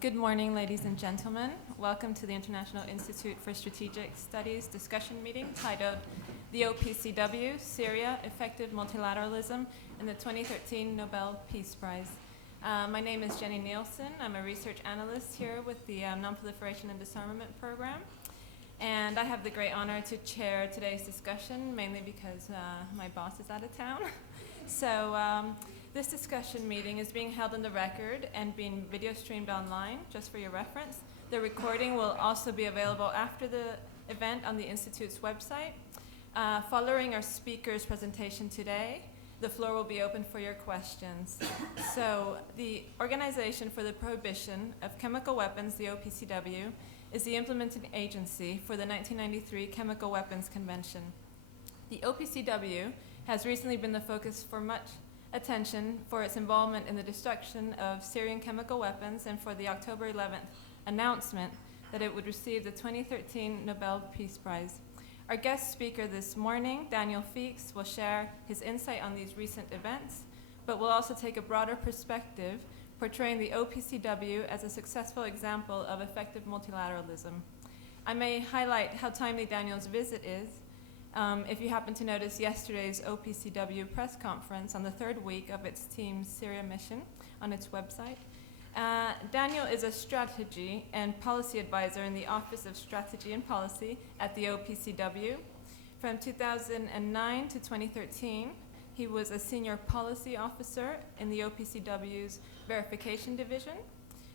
Good morning, ladies and gentlemen. Welcome to the International Institute for Strategic Studies discussion meeting titled The OPCW, Syria, Effective Multilateralism, and the 2013 Nobel Peace Prize. My name is Jenny Nielsen. I'm a research analyst here with the Non-Proliferation and Disarmament Program. And I have the great honor to chair today's discussion, mainly because my boss is out of town. So this discussion meeting is being held on the record and being video streamed online, just for your reference. The recording will also be available after the event on the Institute's website. Following our speaker's presentation today, the floor will be open for your questions. So the Organization for the Prohibition of Chemical Weapons, the OPCW, is the implementing agency for the 1993 Chemical Weapons Convention. The OPCW has recently been the focus for much attention for its involvement in the destruction of Syrian chemical weapons and for the October 11th announcement that it would receive the 2013 Nobel Peace Prize. Our guest speaker this morning, Daniel Feeks, will share his insight on these recent events, but will also take a broader perspective, portraying the OPCW as a successful example of effective multilateralism. I may highlight how timely Daniel's visit is. If you happen to notice yesterday's OPCW press conference on the third week of its team's Syria mission on its website. Daniel is a strategy and policy advisor in the Office of Strategy and Policy at the OPCW. From 2009 to 2013, he was a senior policy officer in the OPCW's Verification Division.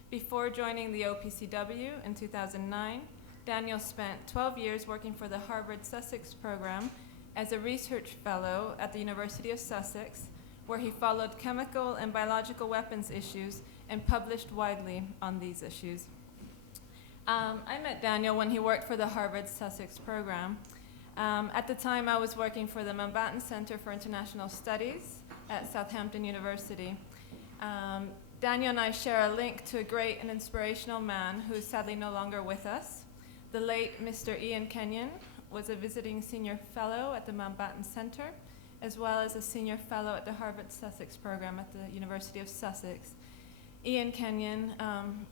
Before joining the OPCW in 2009, Daniel spent 12 years working for the Harvard Sussex program as a research fellow at the University of Sussex, where he followed chemical and biological weapons issues and published widely on these issues. I met Daniel when he worked for the Harvard Sussex program. At the time, I was working for the Mountbatten Center for International Studies at Southampton University. Daniel and I share a link to a great and inspirational man who is sadly no longer with us. The late Mr. Ian Kenyon was a visiting senior fellow at the Mountbatten Center, as well as a senior fellow at the Harvard Sussex program at the University of Sussex. Ian Kenyon,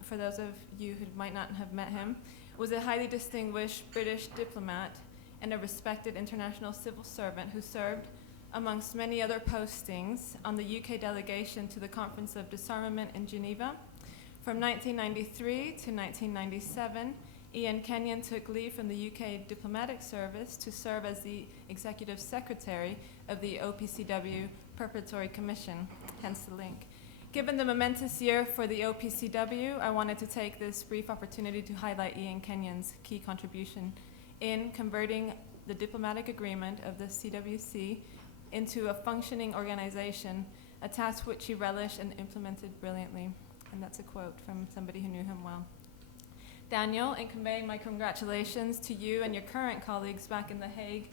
for those of you who might not have met him, was a highly distinguished British diplomat and a respected international civil servant who served, amongst many other postings, on the UK delegation to the Conference of Disarmament in Geneva. From 1993 to 1997, Ian Kenyon took leave from the UK Diplomatic Service to serve as the Executive Secretary of the OPCW Preparatory Commission, hence the link. Given the momentous year for the OPCW, I wanted to take this brief opportunity to highlight Ian Kenyon's key contribution in converting the diplomatic agreement of the CWC into a functioning organization, a task which he relished and implemented brilliantly. And that's a quote from somebody who knew him well. Daniel, in conveying my congratulations to you and your current colleagues back in The Hague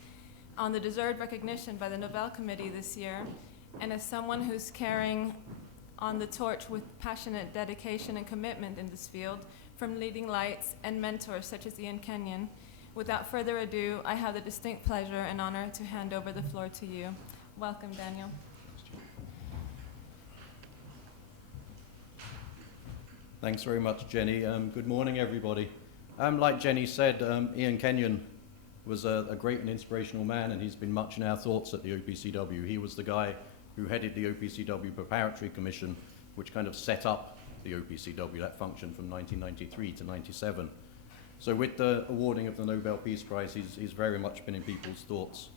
on the deserved recognition by the Nobel Committee this year, and as someone who's carrying on the torch with passionate dedication and commitment in this field from leading lights and mentors such as Ian Kenyon, without further ado, I have the distinct pleasure and honor to hand over the floor to you. Welcome, Daniel. Thanks very much, Jenny. Good morning, everybody. Like Jenny said, Ian Kenyon was a great and inspirational man, and he's been much in our thoughts at the OPCW. He was the guy who headed the OPCW Preparatory Commission, which kind of set up the OPCW, that function from 1993 to 97. So with the awarding of the Nobel Peace Prize, he's very much been in people's thoughts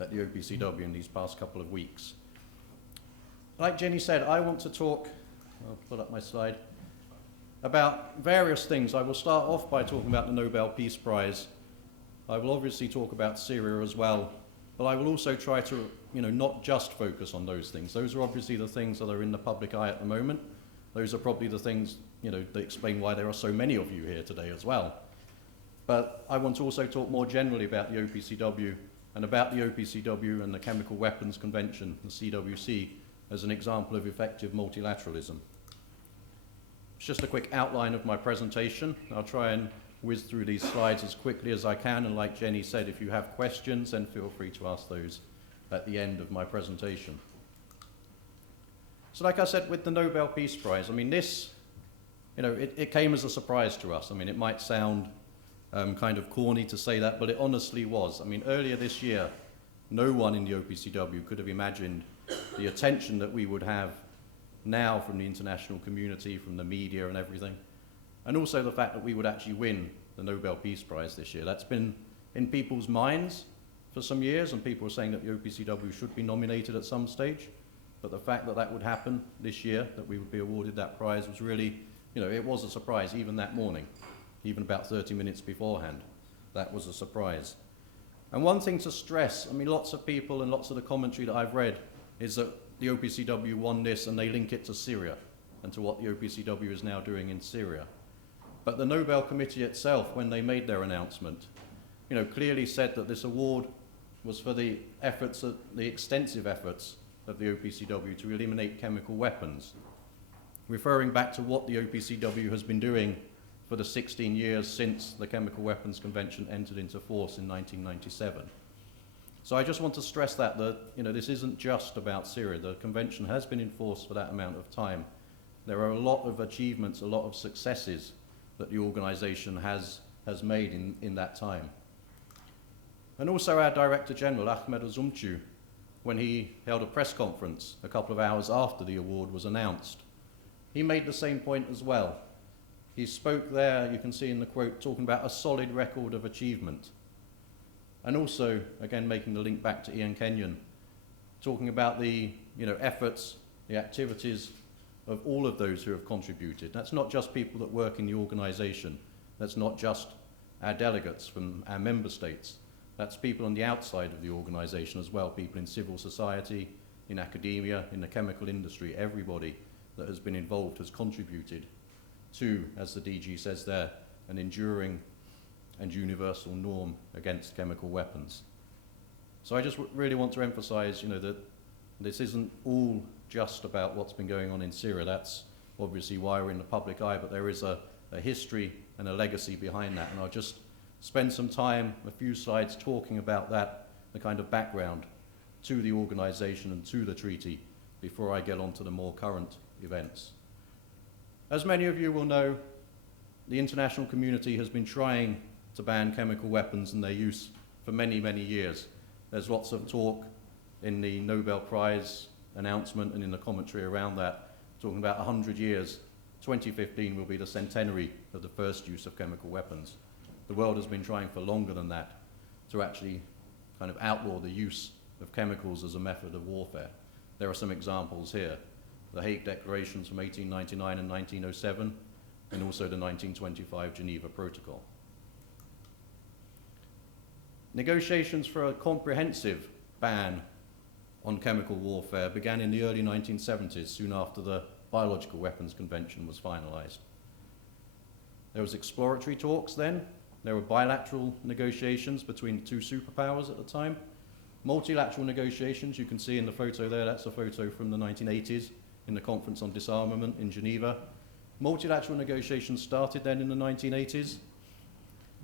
at the OPCW in these past couple of weeks. Like Jenny said, I want to talk, I'll put up my slide, about various things. I will start off by talking about the Nobel Peace Prize. I will obviously talk about Syria as well, but I will also try to, not just focus on those things. Those are obviously the things that are in the public eye at the moment. Those are probably the things, that explain why there are so many of you here today as well. But I want to also talk more generally about the OPCW and about the OPCW and the Chemical Weapons Convention, the CWC, as an example of effective multilateralism. It's just a quick outline of my presentation. I'll try and whiz through these slides as quickly as I can, and like Jenny said, if you have questions, then feel free to ask those at the end of my presentation. So like I said, with the Nobel Peace Prize, this it came as a surprise to us. I mean, it might sound kind of corny to say that, but it honestly was. I mean, earlier this year, no one in the OPCW could have imagined the attention that we would have now from the international community, from the media and everything, and also the fact that we would actually win the Nobel Peace Prize this year. That's been in people's minds for some years, and people were saying that the OPCW should be nominated at some stage, but the fact that that would happen this year, that we would be awarded that prize, was really, it was a surprise even that morning, even about 30 minutes beforehand. That was a surprise. And one thing to stress, I mean, lots of people and lots of the commentary that I've read is that the OPCW won this and they link it to Syria and to what the OPCW is now doing in Syria. But the Nobel Committee itself, when they made their announcement, clearly said that this award was for the extensive efforts of the OPCW to eliminate chemical weapons, referring back to what the OPCW has been doing for the 16 years since the Chemical Weapons Convention entered into force in 1997. So I just want to stress that this isn't just about Syria. The convention has been in force for that amount of time. There are a lot of achievements, a lot of successes that the organization has made in that time. And also our Director General, Ahmed Azumcu, when he held a press conference a couple of hours after the award was announced, he made the same point as well. He spoke there, you can see in the quote, talking about a solid record of achievement. And also, again, making the link back to Ian Kenyon, talking about the efforts, the activities of all of those who have contributed. That's not just people that work in the organization. That's not just our delegates from our member states. That's people on the outside of the organization as well, people in civil society, in academia, in the chemical industry. Everybody that has been involved has contributed to, as the DG says there, an enduring and universal norm against chemical weapons. So I just really want to emphasize, that this isn't all just about what's been going on in Syria. That's obviously why we're in the public eye, but there is a history and a legacy behind that. And I'll just spend some time, a few slides, talking about that, the kind of background to the organization and to the treaty before I get on to the more current events. As many of you will know, the international community has been trying to ban chemical weapons and their use for many, many years. There's lots of talk in the Nobel Prize announcement and in the commentary around that, talking about 100 years. 2015 will be the centenary of the first use of chemical weapons. The world has been trying for longer than that to actually kind of outlaw the use of chemicals as a method of warfare. There are some examples here. The Hague Declarations from 1899 and 1907, and also the 1925 Geneva Protocol. Negotiations for a comprehensive ban on chemical warfare began in the early 1970s, soon after the Biological Weapons Convention was finalized. There was exploratory talks then. There were bilateral negotiations between the two superpowers at the time. Multilateral negotiations, you can see in the photo there, that's a photo from the 1980s in the Conference on Disarmament in Geneva. Multilateral negotiations started then in the 1980s.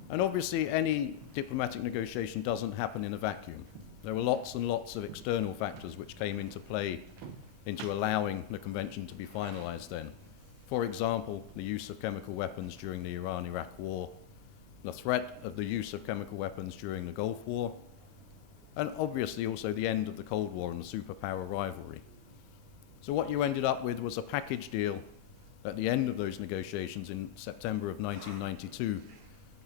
And obviously any diplomatic negotiation doesn't happen in a vacuum. There were lots and lots of external factors which came into play into allowing the convention to be finalized then. For example, the use of chemical weapons during the Iran-Iraq war, the threat of the use of chemical weapons during the Gulf War, and obviously also the end of the Cold War and the superpower rivalry. So what you ended up with was a package deal at the end of those negotiations in September of 1992,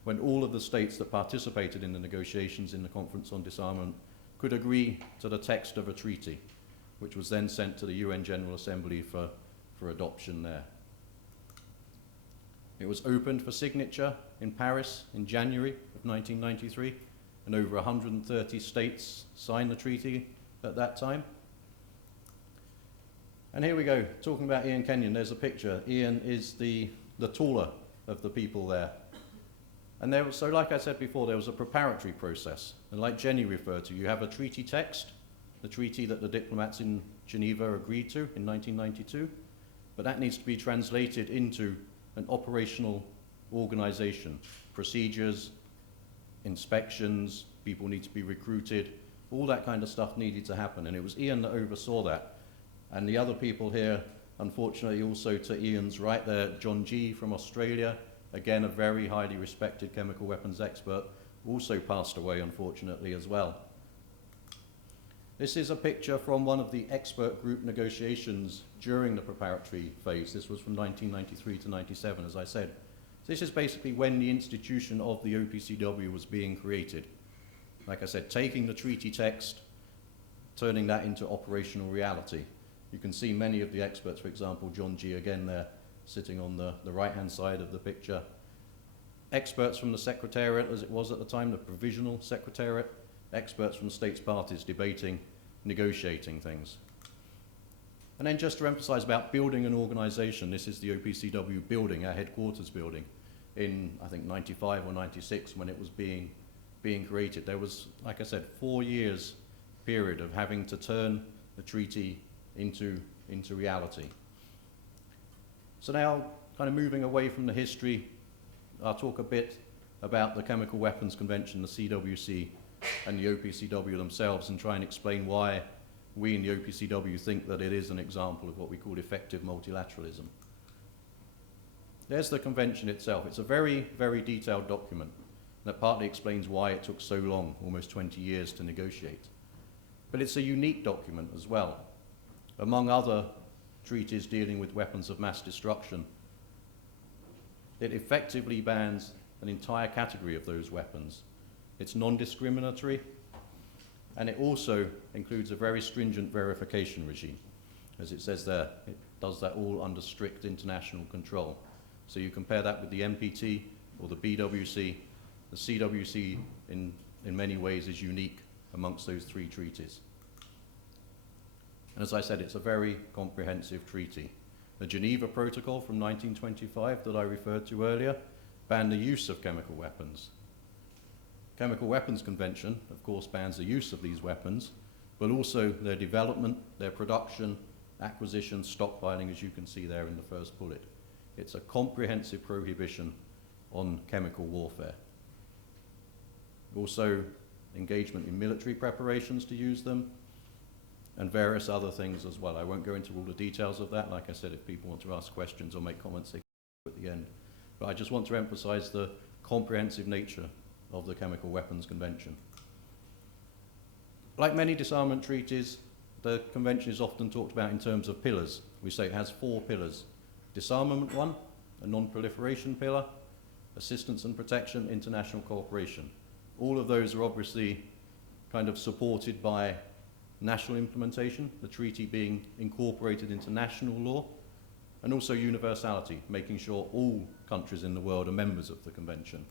when all of the states that participated in the negotiations in the Conference on Disarmament could agree to the text of a treaty, which was then sent to the UN General Assembly for adoption there. It was opened for signature in Paris in January of 1993, and over 130 states signed the treaty at that time. And here we go, talking about Ian Kenyon, there's a picture. Ian is the taller of the people there. And so like I said before, there was a preparatory process. And like Jenny referred to, you have a treaty text, the treaty that the diplomats in Geneva agreed to in 1992, but that needs to be translated into an operational organization, procedures, inspections, people need to be recruited, all that kind of stuff needed to happen. And it was Ian that oversaw that. And the other people here Unfortunately, also to Ian's right there, John G. from Australia, again a very highly respected chemical weapons expert, also passed away unfortunately as well. This is a picture from one of the expert group negotiations during the preparatory phase. This was from 1993 to 97, as I said. This is basically when the institution of the OPCW was being created. Like I said, taking the treaty text, turning that into operational reality. You can see many of the experts, for example, John G. again there, sitting on the right-hand side of the picture. Experts from the Secretariat, as it was at the time, the Provisional Secretariat, experts from states parties debating, negotiating things. And then just to emphasize about building an organization, this is the OPCW building, our headquarters building, in I think 95 or 96 when it was being created. There was, like I said, 4 years period of having to turn the treaty into reality. So now, kind of moving away from the history, I'll talk a bit about the Chemical Weapons Convention, the CWC, and the OPCW themselves, and try and explain why we in the OPCW think that it is an example of what we call effective multilateralism. There's the convention itself. It's a very, very detailed document that partly explains why it took so long, almost 20 years, to negotiate. But it's a unique document as well. Among other treaties dealing with weapons of mass destruction, it effectively bans an entire category of those weapons. It's non-discriminatory, and it also includes a very stringent verification regime. As it says there, it does that all under strict international control. So you compare that with the NPT or the BWC, the CWC in many ways is unique amongst those three treaties. And as I said, it's a very comprehensive treaty. The Geneva Protocol from 1925 that I referred to earlier banned the use of chemical weapons. Chemical Weapons Convention, of course, bans the use of these weapons, but also their development, their production, acquisition, stockpiling, as you can see there in the first bullet. It's a comprehensive prohibition on chemical warfare. Also, engagement in military preparations to use them, and various other things as well. I won't go into all the details of that. Like I said, if people want to ask questions or make comments, they can at the end. But I just want to emphasize the comprehensive nature of the Chemical Weapons Convention. Like many disarmament treaties, the convention is often talked about in terms of pillars. We say it has 4 pillars. Disarmament 1, a non-proliferation pillar, assistance and protection, international cooperation. All of those are obviously kind of supported by national implementation, the treaty being incorporated into national law, and also universality, making sure all countries in the world are members of the convention.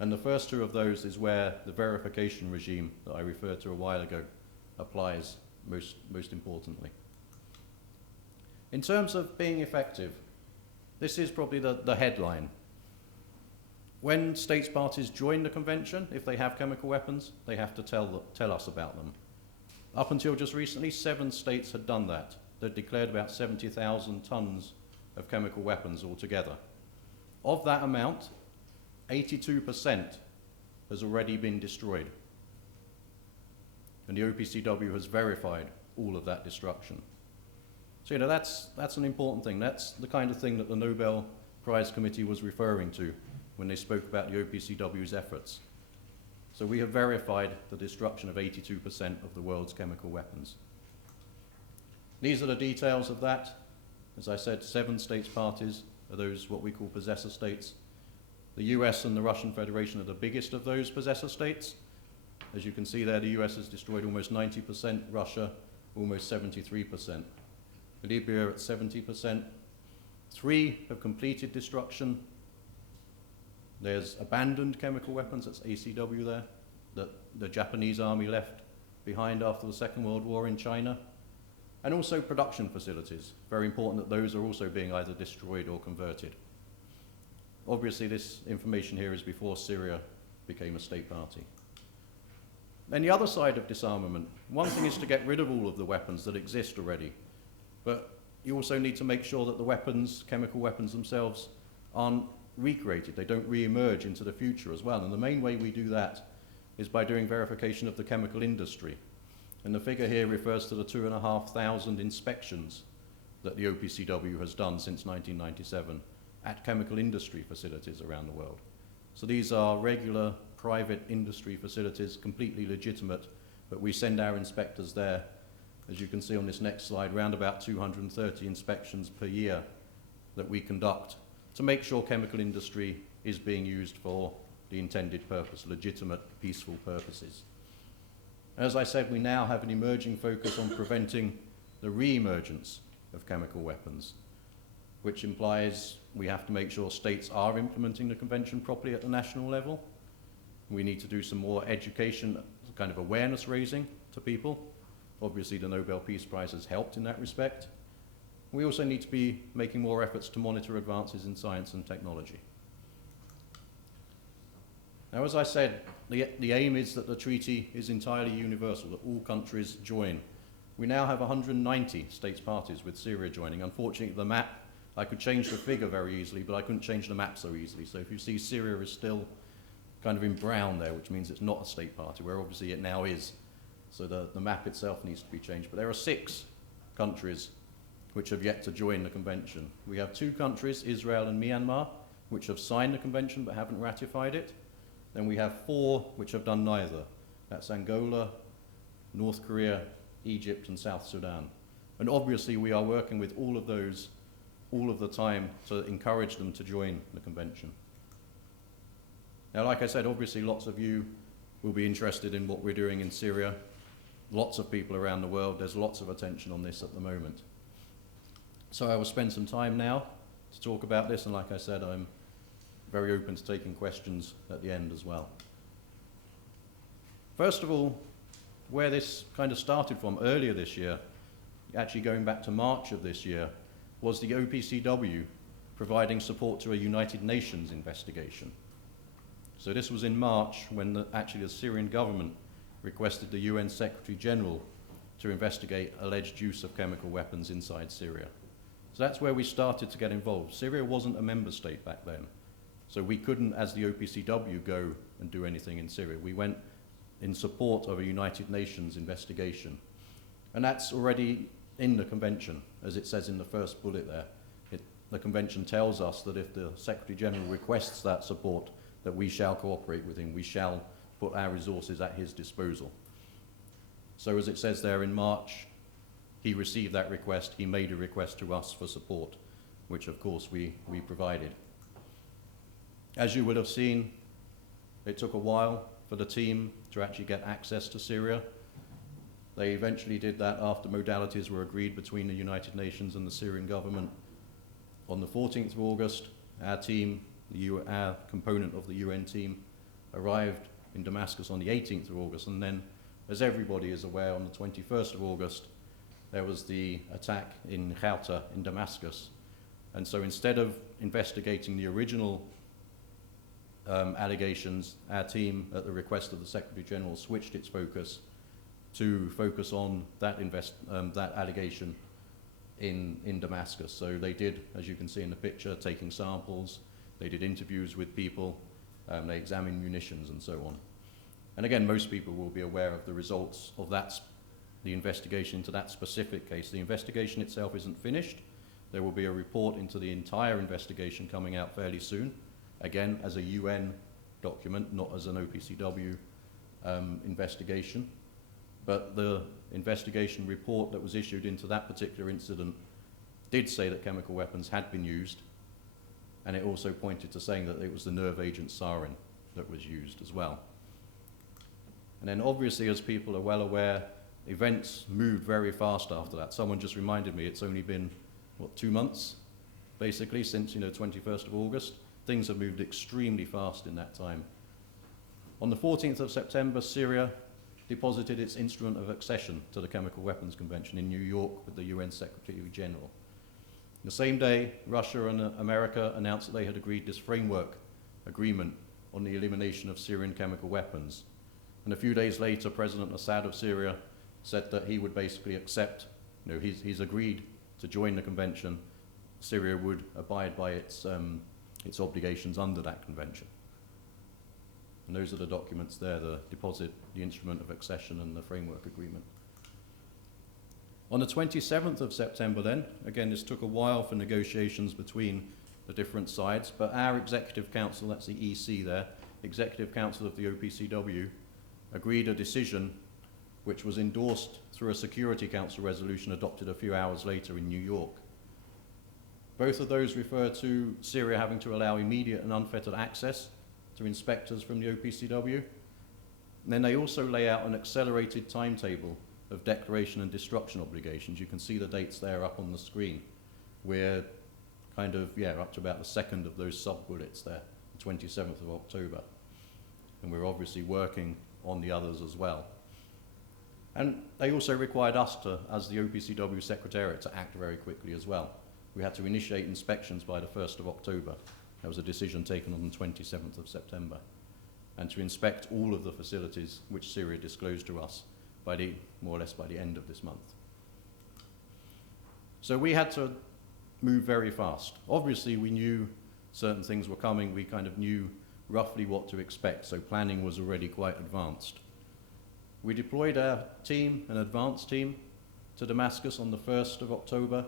And the first 2 of those is where the verification regime that I referred to a while ago applies most importantly. In terms of being effective, this is probably the headline. When states parties join the convention, if they have chemical weapons, they have to tell us about them. Up until just recently, 7 states had done that. They'd declared about 70,000 tons of chemical weapons altogether. Of that amount, 82% has already been destroyed. And the OPCW has verified all of that destruction. So, that's an important thing. That's the kind of thing that the Nobel Prize Committee was referring to when they spoke about the OPCW's efforts. So we have verified the destruction of 82% of the world's chemical weapons. These are the details of that. As I said, 7 states parties are those what we call possessor states. The US and the Russian Federation are the biggest of those possessor states. As you can see there, the US has destroyed almost 90%, Russia almost 73%. Libya at 70%. 3 have completed destruction. There's abandoned chemical weapons, that's ACW there, that the Japanese army left behind after the Second World War in China. And also production facilities. Very important that those are also being either destroyed or converted. Obviously, this information here is before Syria became a state party. Then the other side of disarmament, one thing is to get rid of all of the weapons that exist already, but you also need to make sure that the weapons, chemical weapons themselves, aren't recreated. They don't re-emerge into the future as well. And the main way we do that is by doing verification of the chemical industry. And the figure here refers to the 2,500 inspections that the OPCW has done since 1997 at chemical industry facilities around the world. So these are regular private industry facilities, completely legitimate, but we send our inspectors there, as you can see on this next slide, around about 230 inspections per year that we conduct to make sure chemical industry is being used for the intended purpose, legitimate, peaceful purposes. As I said, we now have an emerging focus on preventing the re-emergence of chemical weapons, which implies we have to make sure states are implementing the convention properly at the national level. We need to do some more education, kind of awareness raising to people. Obviously, the Nobel Peace Prize has helped in that respect. We also need to be making more efforts to monitor advances in science and technology. Now, as I said, the aim is that the treaty is entirely universal, that all countries join. We now have 190 states parties with Syria joining. Unfortunately, the map, I could change the figure very easily, but I couldn't change the map so easily. So if you see, Syria is still kind of in brown there, which means it's not a state party, where obviously it now is. So the map itself needs to be changed. But there are 6 countries which have yet to join the convention. We have 2 countries, Israel and Myanmar, which have signed the convention but haven't ratified it. Then we have 4 which have done neither. That's Angola, North Korea, Egypt, and South Sudan. And obviously we are working with all of those all of the time to encourage them to join the convention. Now, like I said, obviously lots of you will be interested in what we're doing in Syria. Lots of people around the world, there's lots of attention on this at the moment. So I will spend some time now to talk about this, and like I said, I'm very open to taking questions at the end as well. First of all, where this kind of started from earlier this year, actually going back to March of this year, was the OPCW providing support to a United Nations investigation. So this was in March when actually the Syrian government requested the UN Secretary General to investigate alleged use of chemical weapons inside Syria. So that's where we started to get involved. Syria wasn't a member state back then, so we couldn't, as the OPCW, go and do anything in Syria. We went in support of a United Nations investigation. And that's already in the convention, as it says in the first bullet there. The convention tells us that if the Secretary General requests that support, that we shall cooperate with him. We shall put our resources at his disposal. So as it says there, in March, he received that request. He made a request to us for support, which of course we provided. As you will have seen, it took a while for the team to actually get access to Syria. They eventually did that after modalities were agreed between the United Nations and the Syrian government. On the 14th of August, our team, our component of the UN team, arrived in Damascus on the 18th of August, and then, as everybody is aware, on the 21st of August, there was the attack in Ghouta in Damascus. And so instead of investigating the original allegations, our team, at the request of the Secretary General, switched its focus to focus on that allegation in Damascus. So they did, as you can see in the picture, taking samples, they did interviews with people, they examined munitions and so on. And again, most people will be aware of the results of the investigation into that specific case. The investigation itself isn't finished. There will be a report into the entire investigation coming out fairly soon, again, as a UN document, not as an OPCW investigation. But the investigation report that was issued into that particular incident did say that chemical weapons had been used, and it also pointed to saying that it was the nerve agent sarin that was used as well. And then obviously, as people are well aware, events moved very fast after that. Someone just reminded me it's only been, 2 months, basically, since 21st of August. Things have moved extremely fast in that time. On the 14th of September, Syria deposited its instrument of accession to the Chemical Weapons Convention in New York with the UN Secretary General. The same day, Russia and America announced that they had agreed this framework agreement on the elimination of Syrian chemical weapons. And a few days later, President Assad of Syria said that he would basically accept, he's agreed to join the convention. Syria would abide by its obligations under that convention. And those are the documents there, the deposit, the instrument of accession, and the framework agreement. On the 27th of September then, again this took a while for negotiations between the different sides, but our Executive Council, that's the EC there, Executive Council of the OPCW, agreed a decision which was endorsed through a Security Council resolution adopted a few hours later in New York. Both of those refer to Syria having to allow immediate and unfettered access to inspectors from the OPCW. And then they also lay out an accelerated timetable of declaration and destruction obligations. You can see the dates there up on the screen. We're kind of, up to about the second of those sub-bullets there, the 27th of October. And we're obviously working on the others as well. And they also required us to, as the OPCW Secretariat, to act very quickly as well. We had to initiate inspections by the 1st of October. There was a decision taken on the 27th of September. And to inspect all of the facilities which Syria disclosed to us by more or less by the end of this month. So we had to move very fast. Obviously, we knew certain things were coming. We kind of knew roughly what to expect, so planning was already quite advanced. We deployed our team, an advanced team, to Damascus on the 1st of October.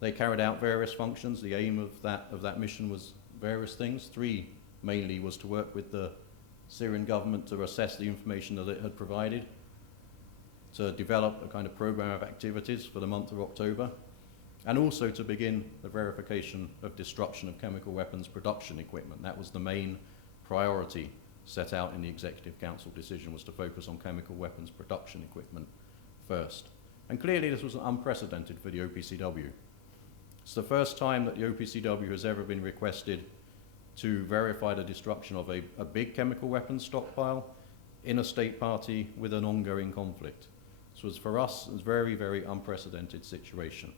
They carried out various functions. The aim of that mission was various things. 3 mainly was to work with the Syrian government to assess the information that it had provided, to develop a kind of program of activities for the month of October, and also to begin the verification of destruction of chemical weapons production equipment. That was the main priority set out in the Executive Council decision, was to focus on chemical weapons production equipment first. And clearly this was unprecedented for the OPCW. It's the first time that the OPCW has ever been requested to verify the destruction of a big chemical weapons stockpile in a state party with an ongoing conflict. This was, for us, a very, very unprecedented situation.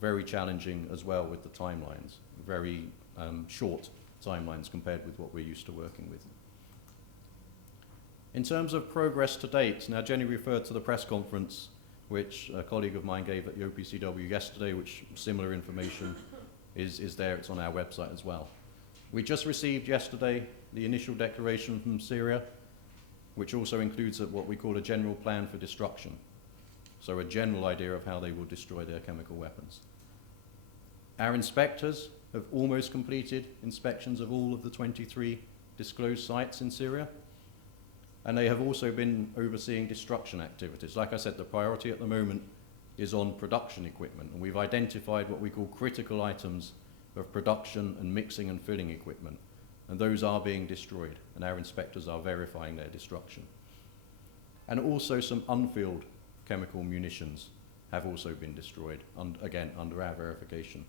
Very challenging as well with the timelines, very short timelines compared with what we're used to working with. In terms of progress to date, now Jenny referred to the press conference which a colleague of mine gave at the OPCW yesterday, which similar information is there, it's on our website as well. We just received yesterday the initial declaration from Syria, which also includes what we call a general plan for destruction. So a general idea of how they will destroy their chemical weapons. Our inspectors have almost completed inspections of all of the 23 disclosed sites in Syria, and they have also been overseeing destruction activities. Like I said, the priority at the moment is on production equipment, and we've identified what we call critical items of production and mixing and filling equipment, and those are being destroyed, and our inspectors are verifying their destruction. And also some unfilled chemical munitions have also been destroyed, again, under our verification.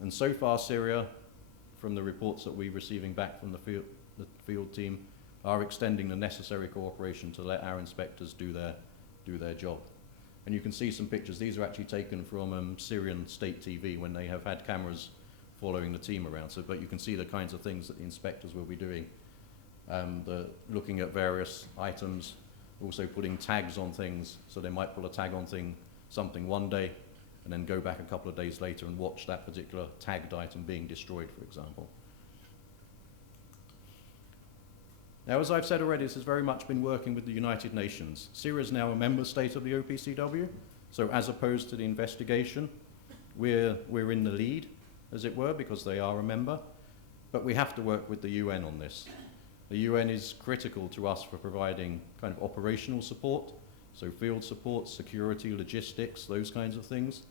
And so far, Syria, from the reports that we're receiving back from the field team, are extending the necessary cooperation to let our inspectors do their job. And you can see some pictures. These are actually taken from Syrian state TV when they have had cameras following the team around. But you can see the kinds of things that the inspectors will be doing. Looking at various items, also putting tags on things. So they might put a tag on something one day, and then go back a couple of days later and watch that particular tagged item being destroyed, for example. Now, as I've said already, this has very much been working with the United Nations. Syria is now a member state of the OPCW, so as opposed to the investigation, we're in the lead, as it were, because they are a member, but we have to work with the UN on this. The UN is critical to us for providing kind of operational support, so field support, security, logistics, those kinds of things,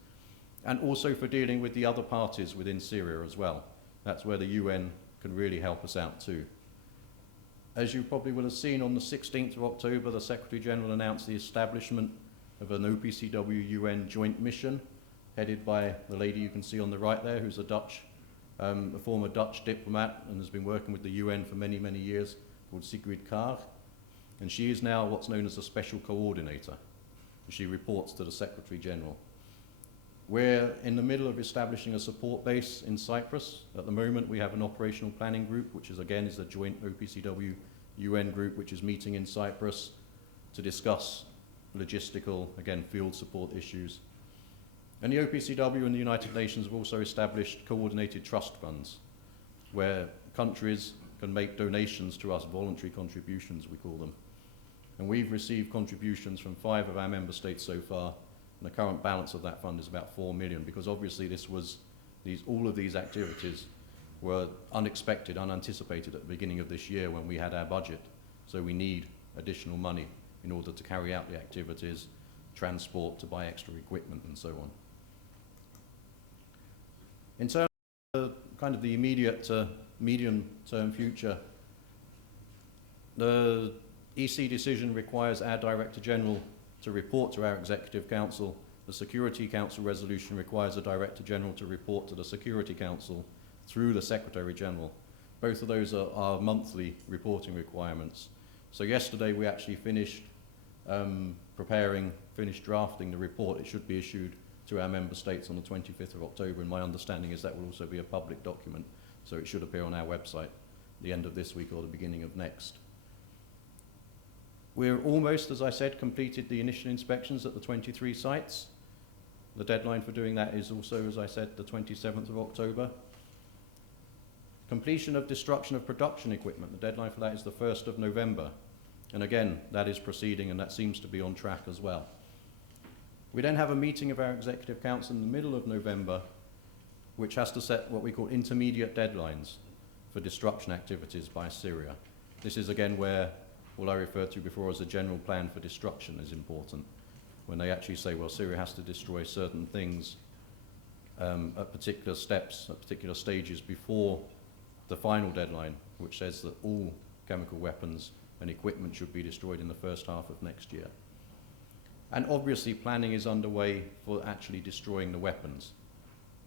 and also for dealing with the other parties within Syria as well. That's where the UN can really help us out too. As you probably will have seen, on the 16th of October, the Secretary General announced the establishment of an OPCW UN joint mission, headed by the lady you can see on the right there, who's a former Dutch diplomat and has been working with the UN for many, many years, called Sigrid Kaag. And she is now what's known as a special coordinator. She reports to the Secretary General. We're in the middle of establishing a support base in Cyprus. At the moment, we have an operational planning group, which is again a joint OPCW UN group, which is meeting in Cyprus to discuss logistical, again, field support issues. And the OPCW and the United Nations have also established coordinated trust funds, where countries can make donations to us, voluntary contributions, we call them. And we've received contributions from 5 of our member states so far, and the current balance of that fund is about 4 million, because obviously all of these activities were unexpected, unanticipated at the beginning of this year when we had our budget. So we need additional money in order to carry out the activities, transport, to buy extra equipment, and so on. In terms of kind of the immediate to medium-term future, the EC decision requires our Director General to report to our Executive Council. The Security Council resolution requires the Director General to report to the Security Council through the Secretary General. Both of those are monthly reporting requirements. So yesterday we actually finished drafting the report. It should be issued to our member states on the 25th of October, and my understanding is that will also be a public document, so it should appear on our website at the end of this week or the beginning of next. We're almost, as I said, completed the initial inspections at the 23 sites. The deadline for doing that is also, as I said, the 27th of October. Completion of destruction of production equipment, the deadline for that is the 1st of November. And again, that is proceeding, and that seems to be on track as well. We then have a meeting of our Executive Council in the middle of November, which has to set what we call intermediate deadlines for destruction activities by Syria. This is again where what I referred to before as a general plan for destruction is important, when they actually say, well, Syria has to destroy certain things at particular steps, at particular stages before the final deadline, which says that all chemical weapons and equipment should be destroyed in the first half of next year. And obviously planning is underway for actually destroying the weapons.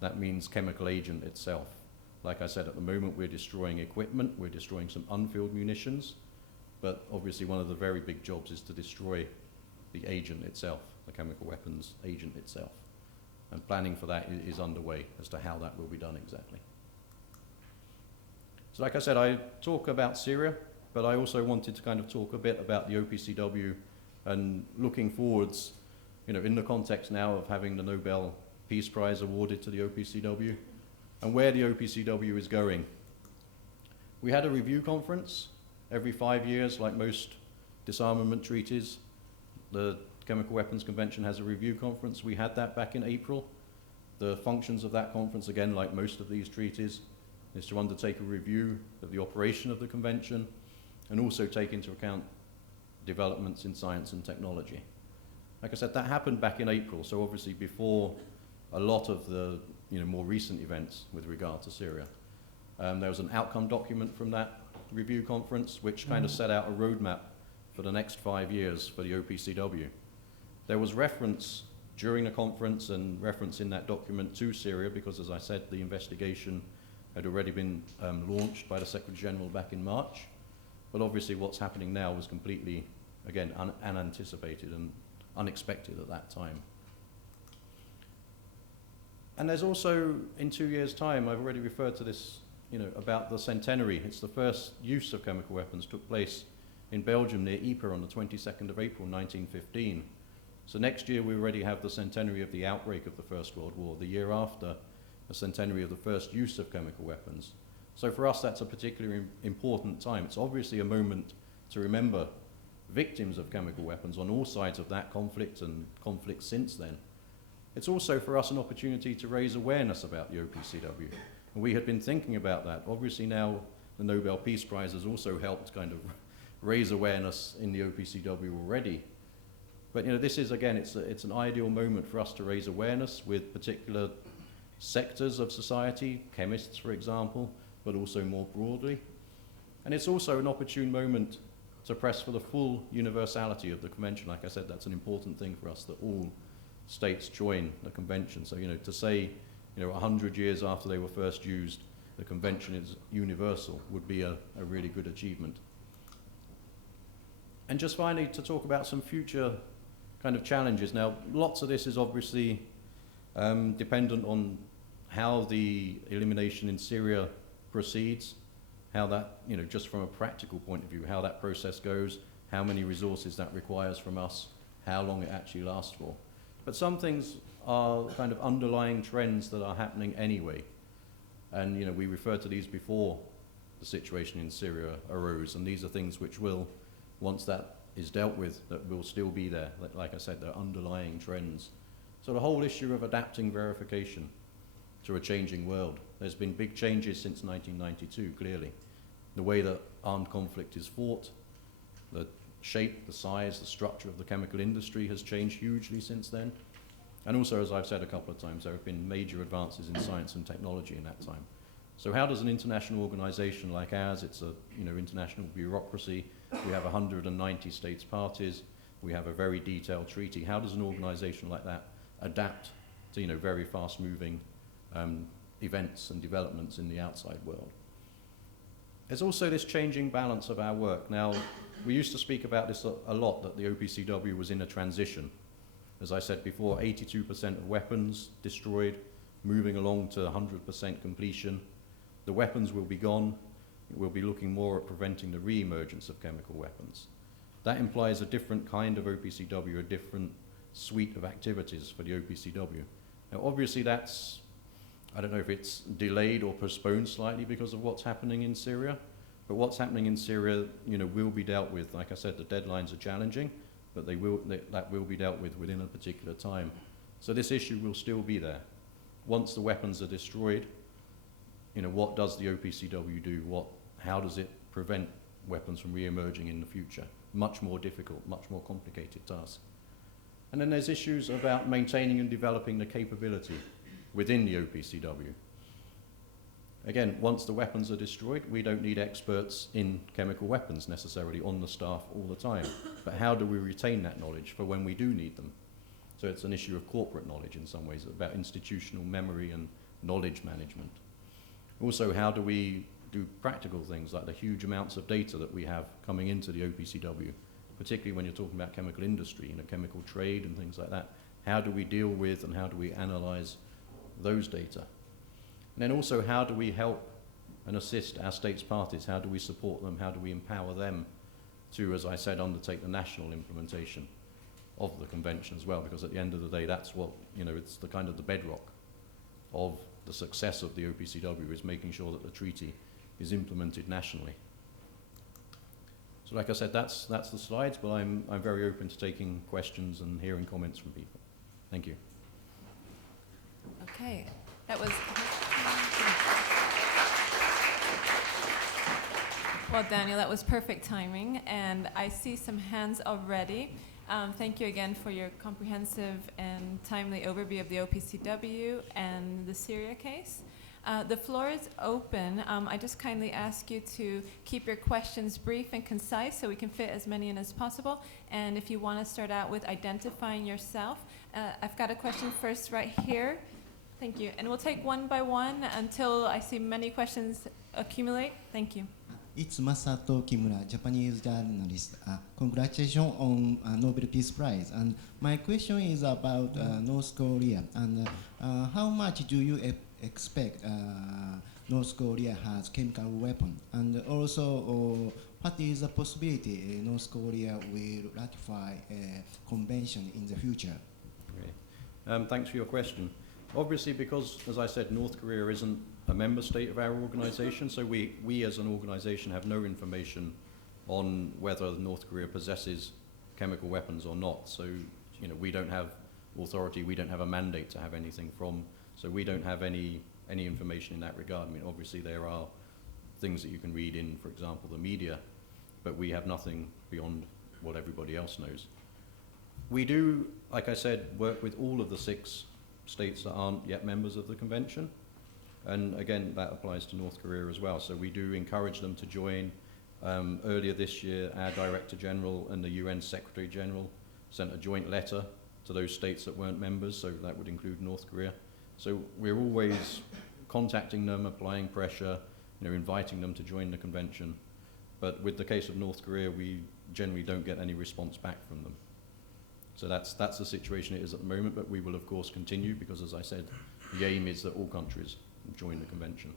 That means chemical agent itself. Like I said, at the moment we're destroying equipment, we're destroying some unfilled munitions, but obviously one of the very big jobs is to destroy the agent itself, the chemical weapons agent itself. And planning for that is underway as to how that will be done exactly. So like I said, I talk about Syria, but I also wanted to kind of talk a bit about the OPCW and looking forwards, in the context now of having the Nobel Peace Prize awarded to the OPCW and where the OPCW is going. We had a review conference every 5 years, like most disarmament treaties. The Chemical Weapons Convention has a review conference. We had that back in April. The functions of that conference, again, like most of these treaties, is to undertake a review of the operation of the convention and also take into account developments in science and technology. Like I said, that happened back in April, so obviously before a lot of the more recent events with regard to Syria. There was an outcome document from that review conference which kind of set out a roadmap for the next 5 years for the OPCW. There was reference during the conference and reference in that document to Syria because, as I said, the investigation had already been launched by the Secretary General back in March. But obviously what's happening now was completely, again, unanticipated and unexpected at that time. And there's also, in 2 years' time, I've already referred to this, about the centenary. It's the first use of chemical weapons took place in Belgium near Ypres on the 22nd of April 1915. So next year we already have the centenary of the outbreak of the First World War, the year after the centenary of the first use of chemical weapons. So for us that's a particularly important time. It's obviously a moment to remember victims of chemical weapons on all sides of that conflict and conflicts since then. It's also for us an opportunity to raise awareness about the OPCW. And we had been thinking about that. Obviously now the Nobel Peace Prize has also helped kind of raise awareness in the OPCW already. But this is, again, it's an ideal moment for us to raise awareness with particular sectors of society, chemists, for example, but also more broadly. And it's also an opportune moment to press for the full universality of the convention. Like I said, that's an important thing for us, that all states join the convention. So, to say, 100 years after they were first used, the convention is universal would be a really good achievement. And just finally, to talk about some future kind of challenges. Now, lots of this is obviously dependent on how the elimination in Syria proceeds, how that, just from a practical point of view, how that process goes, how many resources that requires from us, how long it actually lasts for. But some things are kind of underlying trends that are happening anyway. And, we referred to these before the situation in Syria arose, and these are things which will, once that is dealt with that will still be there. Like I said, there are underlying trends. So the whole issue of adapting verification to a changing world. There's been big changes since 1992, clearly. The way that armed conflict is fought, the shape, the size, the structure of the chemical industry has changed hugely since then. And also, as I've said a couple of times, there have been major advances in science and technology in that time. So how does an international organization like ours, it's a international bureaucracy, we have 190 states parties, we have a very detailed treaty. How does an organization like that adapt to very fast moving events and developments in the outside world? There's also this changing balance of our work. Now, we used to speak about this a lot, that the OPCW was in a transition. As I said before, 82% of weapons destroyed, moving along to 100% completion. The weapons will be gone. We'll be looking more at preventing the re-emergence of chemical weapons. That implies a different kind of OPCW, a different suite of activities for the OPCW. Now, obviously that's, I don't know if it's delayed or postponed slightly because of what's happening in Syria, but what's happening in Syria, will be dealt with. Like I said, the deadlines are challenging, but that will be dealt with within a particular time. So this issue will still be there. Once the weapons are destroyed, what does the OPCW do? How does it prevent weapons from re-emerging in the future? Much more difficult, much more complicated task. And then there's issues about maintaining and developing the capability within the OPCW. Again, once the weapons are destroyed, we don't need experts in chemical weapons necessarily on the staff all the time. But how do we retain that knowledge for when we do need them? So it's an issue of corporate knowledge in some ways, about institutional memory and knowledge management. Also, how do we do practical things like the huge amounts of data that we have coming into the OPCW, particularly when you're talking about chemical industry, chemical trade and things like that. How do we deal with and how do we analyze those data? And then also, how do we help and assist our states parties? How do we support them? How do we empower them to, as I said, undertake the national implementation of the convention as well? Because at the end of the day, that's what, it's the kind of the bedrock of the success of the OPCW, is making sure that the treaty is implemented nationally. So like I said, that's the slides, but I'm very open to taking questions and hearing comments from people. Thank you. Okay, that was... Well, Daniel, that was perfect timing, and I see some hands already. Thank you again for your comprehensive and timely overview of the OPCW and the Syria case. The floor is open. I just kindly ask you to keep your questions brief and concise so we can fit as many in as possible. And if you want to start out with identifying yourself, I've got a question first right here. Thank you. And we'll take one by one until I see many questions accumulate. Thank you. It's Masato Kimura, Japanese journalist. Congratulations on Nobel Peace Prize. And my question is about North Korea. And how much do you expect North Korea has chemical weapon? And also, what is the possibility North Korea will ratify a convention in the future? Okay. Thanks for your question. Obviously, because, as I said, North Korea isn't a member state of our organization, so we as an organization have no information on whether North Korea possesses chemical weapons or not. So, we don't have authority, we don't have a mandate to have anything from, so we don't have any information in that regard. I mean, obviously there are things that you can read in, for example, the media, but we have nothing beyond what everybody else knows. We do, like I said, work with all of the 6 states that aren't yet members of the convention. And again, that applies to North Korea as well. So we do encourage them to join. Earlier this year, our Director General and the UN Secretary General sent a joint letter to those states that weren't members, so that would include North Korea. So we're always contacting them, applying pressure, inviting them to join the convention. But with the case of North Korea, we generally don't get any response back from them. So that's the situation it is at the moment, but we will of course continue because, as I said, the aim is that all countries join the convention.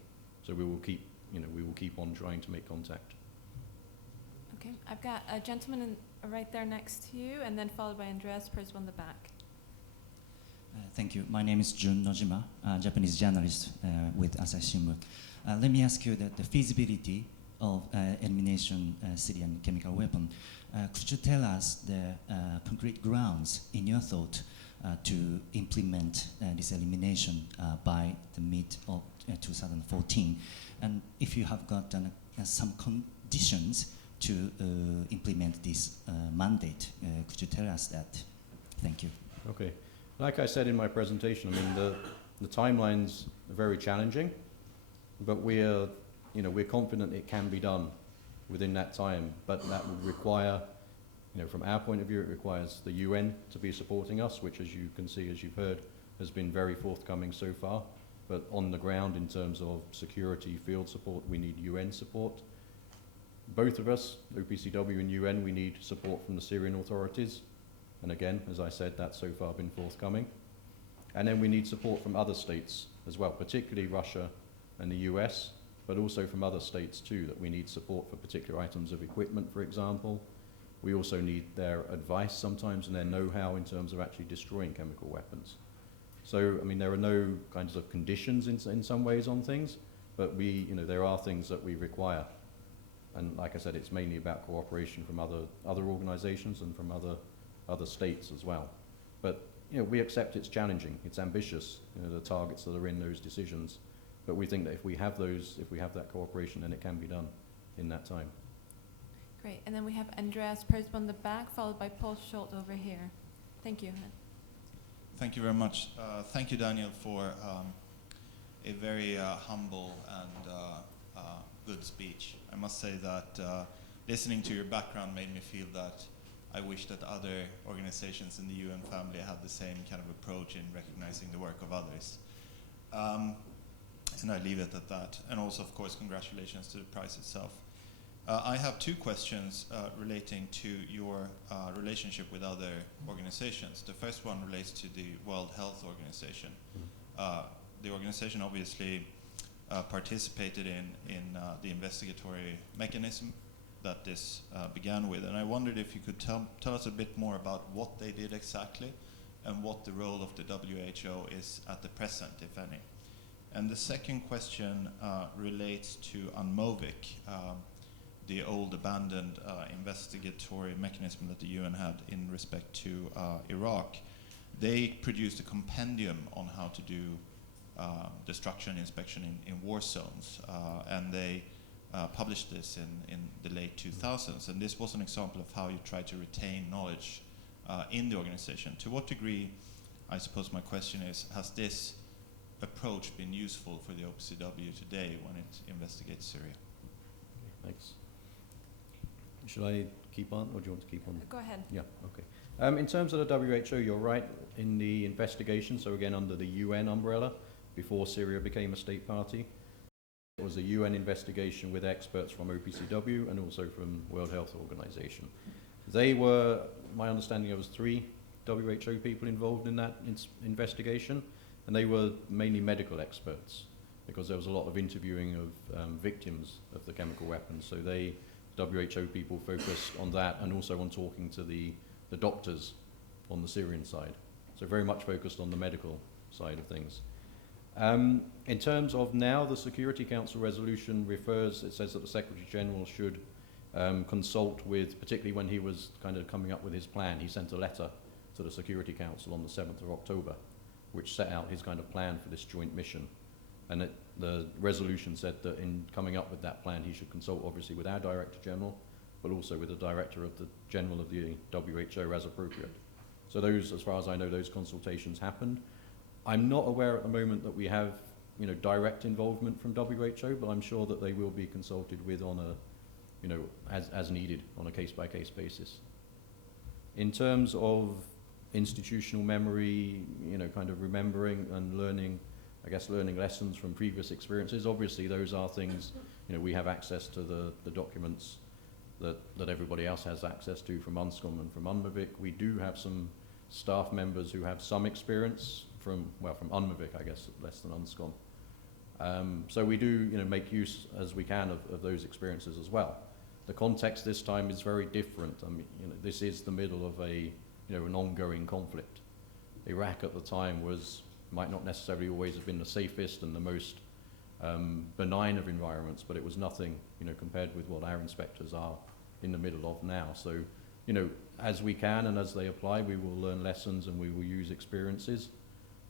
So we will keep on trying to make contact. Okay, I've got a gentleman right there next to you, and then followed by Andreas Percival in the back. Thank you. My name is Jun Nojima, Japanese journalist with Asahi Shimbun. Let me ask you that the feasibility of elimination Syrian chemical weapon. Could you tell us the concrete grounds in your thought to implement this elimination by the mid of 2014? And if you have got some conditions to implement this mandate, could you tell us that? Thank you. Okay. Like I said in my presentation, I mean, the timelines are very challenging, but we're confident it can be done within that time, but that would require, from our point of view, it requires the UN to be supporting us, which, as you can see, as you've heard, has been very forthcoming so far. But on the ground, in terms of security field support, we need UN support. Both of us, OPCW and UN, we need support from the Syrian authorities. And again, as I said, that's so far been forthcoming. And then we need support from other states as well, particularly Russia and the US, but also from other states too, that we need support for particular items of equipment, for example. We also need their advice sometimes and their know-how in terms of actually destroying chemical weapons. So, I mean, there are no kinds of conditions in some ways on things, but there are things that we require. And like I said, it's mainly about cooperation from other organizations and from other states as well. But, we accept it's challenging, it's ambitious, the targets that are in those decisions. But we think that if we have that cooperation, then it can be done in that time. Great. And then we have Andreas Persson on the back, followed by Paul Schultz over here. Thank you. Thank you very much. Thank you, Daniel, for a very humble and good speech. I must say that listening to your background made me feel that I wish that other organizations in the UN family had the same kind of approach in recognizing the work of others. And I leave it at that. And also, of course, congratulations to the prize itself. I have two questions relating to your relationship with other organizations. The first one relates to the World Health Organization. The organization obviously participated in the investigatory mechanism that this began with. And I wondered if you could tell us a bit more about what they did exactly and what the role of the WHO is at the present, if any. And the second question relates to UNMOVIC, the old abandoned investigatory mechanism that the UN had in respect to Iraq. They produced a compendium on how to do destruction inspection in war zones, and they published this in the late 2000s. And this was an example of how you try to retain knowledge in the organization. To what degree, I suppose my question is, has this approach been useful for the OPCW today when it investigates Syria? Thanks. Should I keep on, or do you want to keep on? Go ahead. Yeah, okay. In terms of the WHO, you're right, in the investigation, so again under the UN umbrella, before Syria became a state party, it was a UN investigation with experts from OPCW and also from World Health Organization. They were, my understanding, there was 3 WHO people involved in that investigation, and they were mainly medical experts, because there was a lot of interviewing of victims of the chemical weapons. So WHO people focused on that, and also on talking to the doctors on the Syrian side. So very much focused on the medical side of things. In terms of now, the Security Council resolution it says that the Secretary General should consult with, particularly when he was kind of coming up with his plan, he sent a letter to the Security Council on the 7th of October, which set out his kind of plan for this joint mission. And the resolution said that in coming up with that plan, he should consult obviously with our Director General, but also with the Director of the General of the WHO as appropriate. So those, as far as I know, those consultations happened. I'm not aware at the moment that we have, direct involvement from WHO, but I'm sure that they will be consulted with on a, as needed, on a case-by-case basis. In terms of institutional memory, kind of remembering and learning lessons from previous experiences. Obviously, those are things, we have access to the documents that everybody else has access to from UNSCOM and from UNMOVIC. We do have some staff members who have some experience from UNMOVIC, I guess, less than UNSCOM. So we do, make use as we can of those experiences as well. The context this time is very different. I mean, this is the middle of an ongoing conflict. Iraq at the time might not necessarily always have been the safest and the most benign of environments, but it was nothing, compared with what our inspectors are in the middle of now. So, as we can and as they apply, we will learn lessons and we will use experiences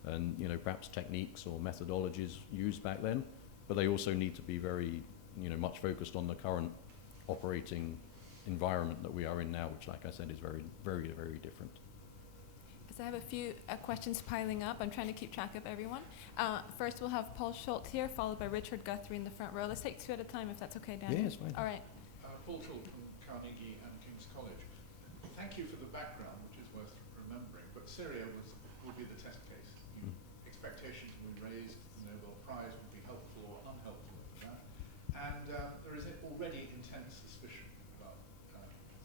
and, perhaps techniques or methodologies used back then, but they also need to be very, much focused on the current operating environment that we are in now, which, like I said, is very, very, very different. So I have a few questions piling up. I'm trying to keep track of everyone. First, we'll have Paul Schultz here, followed by Richard Guthrie in the front row. Let's take two at a time, if that's okay, Dan. Yeah, it's fine. All right. Paul Schultz from Carnegie and King's College. Thank you for the background, which is worth remembering. But Syria will be the test case. Expectations will be raised. The Nobel Prize will be helpful or unhelpful with that. And there is already intense suspicion about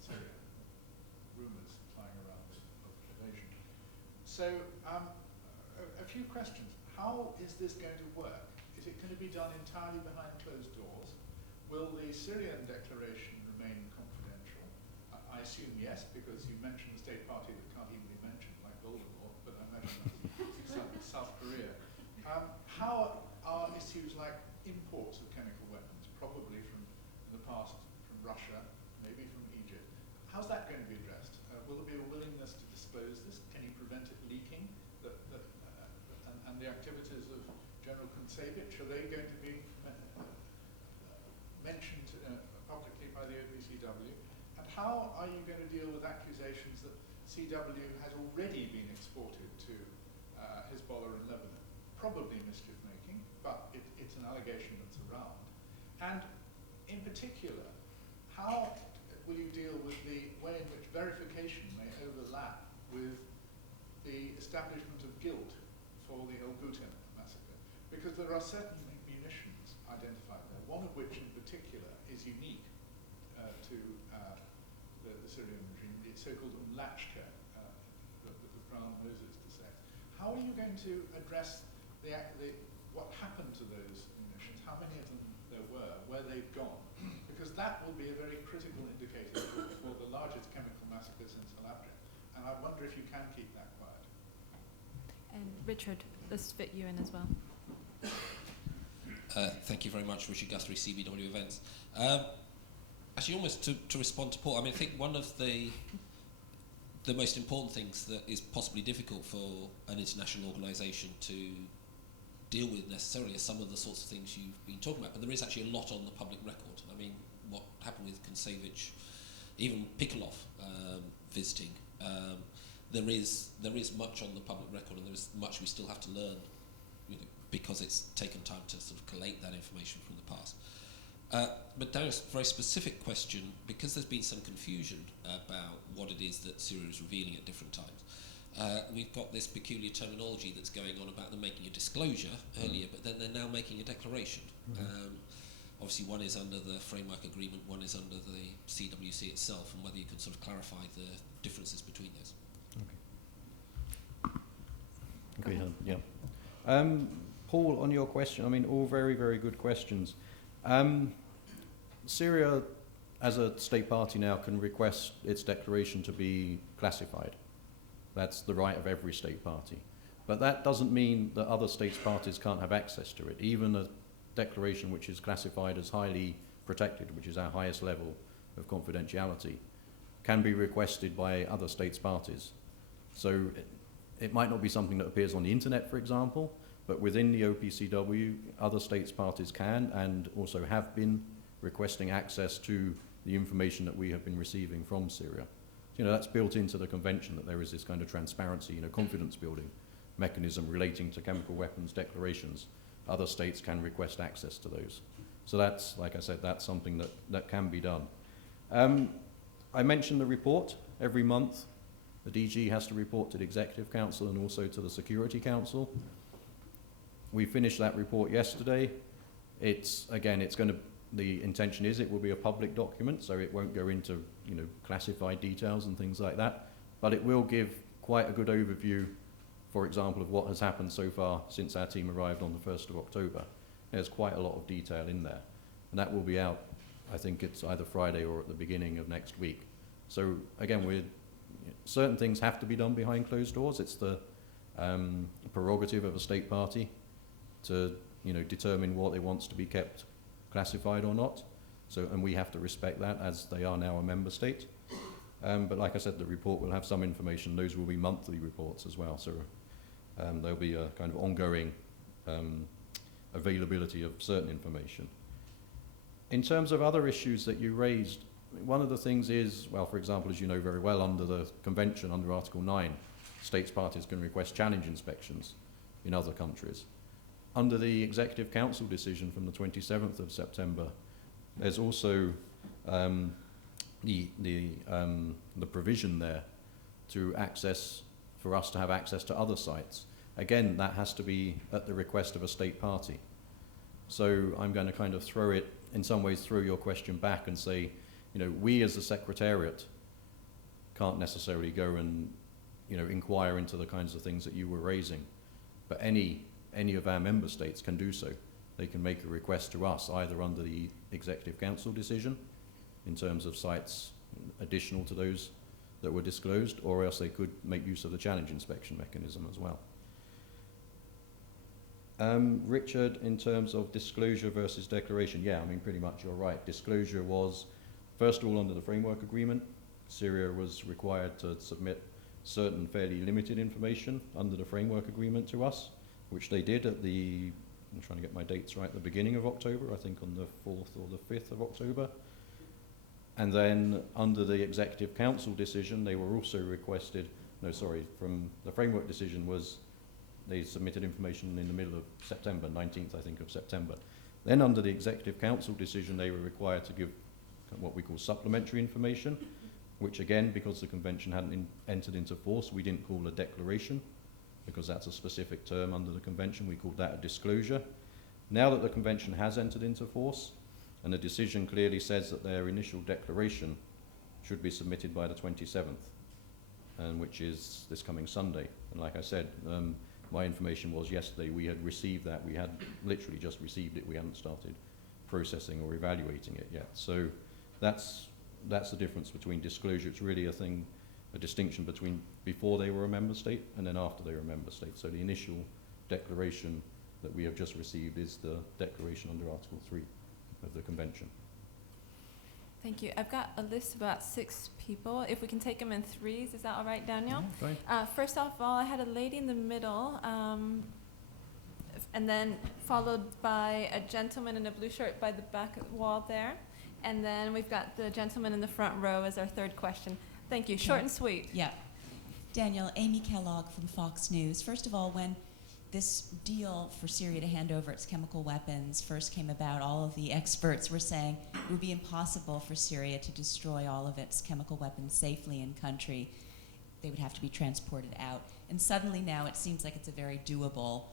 Syria. Rumours flying around of evasion. So, a few questions. How is this going to work? Is it going to be done entirely behind closed doors? Will the Syrian declaration remain confidential? I assume yes, because you mentioned the state party that can't even be mentioned, like Voldemort, but I imagine that's South Korea. How are issues like imports of chemical weapons, probably from in the past from Russia, maybe from Egypt? How's that going to be addressed? Will there be a willingness to disclose this? Can you prevent it leaking? And the activities of General Kunsevich, are they going to be mentioned publicly by the OPCW? And how are you going to deal with accusations that CW has already been exported to Hezbollah in Lebanon? Probably mischief making, but it's an allegation that's around. And in particular, how will you deal with the way in which verification may overlap with the establishment of guilt for the El Ghouta massacre? Because there are certain munitions identified there, one of which in particular is unique to the Syrian regime, the so-called Umlachka, the brown Moses to say. How are you going to address what happened to those munitions, how many of them there were, where they've gone? Because that will be a very critical indicator for the largest chemical massacre since Halabja. And I wonder if you can keep that quiet. And Richard, let's fit you in as well. Thank you very much, Richard Guthrie, CBW Events. Actually, almost to respond to Paul, I think one of the most important things that is possibly difficult for an international organisation to deal with necessarily are some of the sorts of things you've been talking about, but there is actually a lot on the public record. I mean, what happened with Kunsevich, even Pikolov visiting, there is much on the public record, and there is much we still have to learn, because it's taken time to sort of collate that information from the past. But Darius, very specific question, because there's been some confusion about what it is that Syria is revealing at different times. We've got this peculiar terminology that's going on about them making a disclosure earlier, but then they're now making a declaration. Obviously, one is under the framework agreement, one is under the CWC itself, and whether you can sort of clarify the differences between those. Okay, yeah. Paul, on your question, I mean, all very, very good questions. Syria, as a state party now, can request its declaration to be classified. That's the right of every state party. But that doesn't mean that other states' parties can't have access to it. Even a declaration which is classified as highly protected, which is our highest level of confidentiality, can be requested by other states' parties. So it might not be something that appears on the internet, for example, but within the OPCW, other states' parties can and also have been requesting access to the information that we have been receiving from Syria. That's built into the convention, that there is this kind of transparency, confidence building mechanism relating to chemical weapons declarations. Other states can request access to those. So that's, like I said, that's something that can be done. I mentioned the report. Every month, the DG has to report to the Executive Council and also to the Security Council. We finished that report yesterday. The intention is it will be a public document, so it won't go into classified details and things like that, but it will give quite a good overview, for example, of what has happened so far since our team arrived on the 1st of October. There's quite a lot of detail in there, and that will be out, I think it's either Friday or at the beginning of next week. So again, certain things have to be done behind closed doors. It's the prerogative of a state party to determine what it wants to be kept classified or not. So, and we have to respect that as they are now a member state. But like I said, the report will have some information. Those will be monthly reports as well. So there'll be a kind of ongoing availability of certain information. In terms of other issues that you raised, one of the things is, well, for example, as you know very well, under the convention, under Article 9, states parties can request challenge inspections in other countries. Under the Executive Council decision from the 27th of September, there's also the provision there to access, for us to have access to other sites. Again, that has to be at the request of a state party. So I'm going to kind of throw your question back and say, we as a Secretariat can't necessarily go and, inquire into the kinds of things that you were raising. But any of our member states can do so. They can make a request to us either under the Executive Council decision in terms of sites additional to those that were disclosed, or else they could make use of the challenge inspection mechanism as well. Richard, in terms of disclosure versus declaration, yeah, pretty much you're right. Disclosure was, first of all, under the framework agreement. Syria was required to submit certain fairly limited information under the framework agreement to us, which they did at the, I'm trying to get my dates right, the beginning of October, I think on the 4th or the 5th of October. And then under the Executive Council decision, they were also requested, from the framework decision was, they submitted information in the middle of September, 19th, I think, of September. Then under the Executive Council decision, they were required to give what we call supplementary information, which again, because the convention hadn't entered into force, we didn't call a declaration, because that's a specific term under the convention. We called that a disclosure. Now that the convention has entered into force, and the decision clearly says that their initial declaration should be submitted by the 27th, which is this coming Sunday. And like I said, my information was yesterday we had received that. We had literally just received it. We hadn't started processing or evaluating it yet. So that's the difference between disclosure. It's really a distinction between before they were a member state and then after they were a member state. So the initial declaration that we have just received is the declaration under Article 3 of the convention. Thank you. I've got a list of about 6 people. If we can take them in threes, is that all right, Daniel? Yeah, fine. First of all, I had a lady in the middle, and then followed by a gentleman in a blue shirt by the back wall there. And then we've got the gentleman in the front row as our third question. Thank you. Short and sweet. Yeah. Daniel, Amy Kellogg from Fox News. First of all, when this deal for Syria to hand over its chemical weapons first came about, all of the experts were saying it would be impossible for Syria to destroy all of its chemical weapons safely in country. They would have to be transported out. And suddenly now it seems like it's a very doable